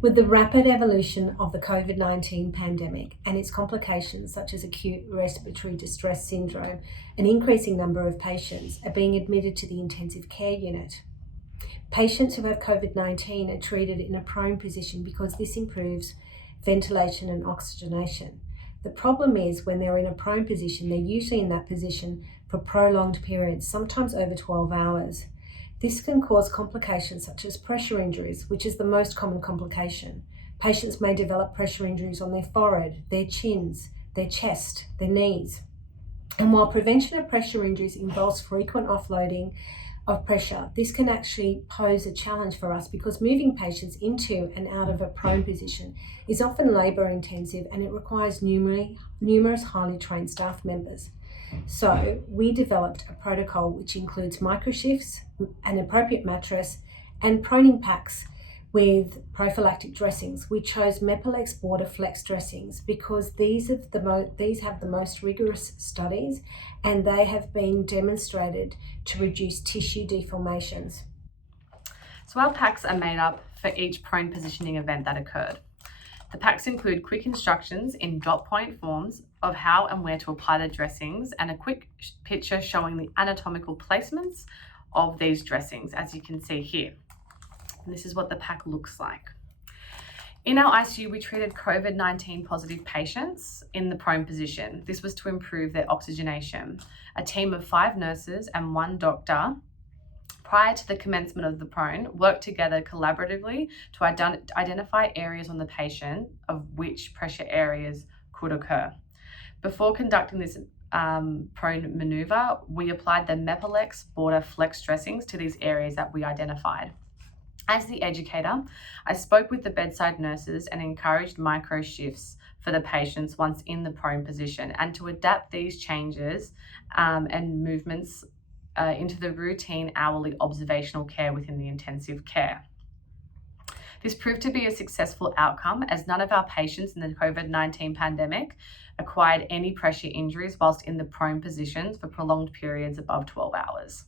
With the rapid evolution of the COVID-19 pandemic and its complications such as acute respiratory distress syndrome, an increasing number of patients are being admitted to the intensive care unit. Patients who have COVID-19 are treated in a prone position because this improves ventilation and oxygenation. The problem is when they're in a prone position, they're usually in that position for prolonged periods, sometimes over 12 hours. This can cause complications such as pressure injuries, which is the most common complication. Patients may develop pressure injuries on their forehead, their chins, their chest, their knees. And while prevention of pressure injuries involves frequent offloading of pressure, this can actually pose a challenge for us because moving patients into and out of a prone position is often labour intensive and it requires numerous highly trained staff members. So we developed a protocol which includes microshifts, an appropriate mattress, and proning packs with prophylactic dressings. We chose Mepilex Border Flex dressings because these have the most rigorous studies and they have been demonstrated to reduce tissue deformations. So our packs are made up for each prone positioning event that occurred. The packs include quick instructions in dot point forms of how and where to apply the dressings and a quick picture showing the anatomical placements of these dressings, as you can see here. And this is what the pack looks like. In our ICU, we treated COVID-19 positive patients in the prone position. This was to improve their oxygenation. A team of 5 nurses and 1 doctor, prior to the commencement of the prone, worked together collaboratively to identify areas on the patient of which pressure areas could occur. Before conducting this prone maneuver, we applied the Mepilex Border Flex dressings to these areas that we identified. As the educator, I spoke with the bedside nurses and encouraged micro shifts for the patients once in the prone position and to adapt these changes and movements into the routine hourly observational care within the intensive care. This proved to be a successful outcome as none of our patients in the COVID-19 pandemic acquired any pressure injuries whilst in the prone positions for prolonged periods above 12 hours.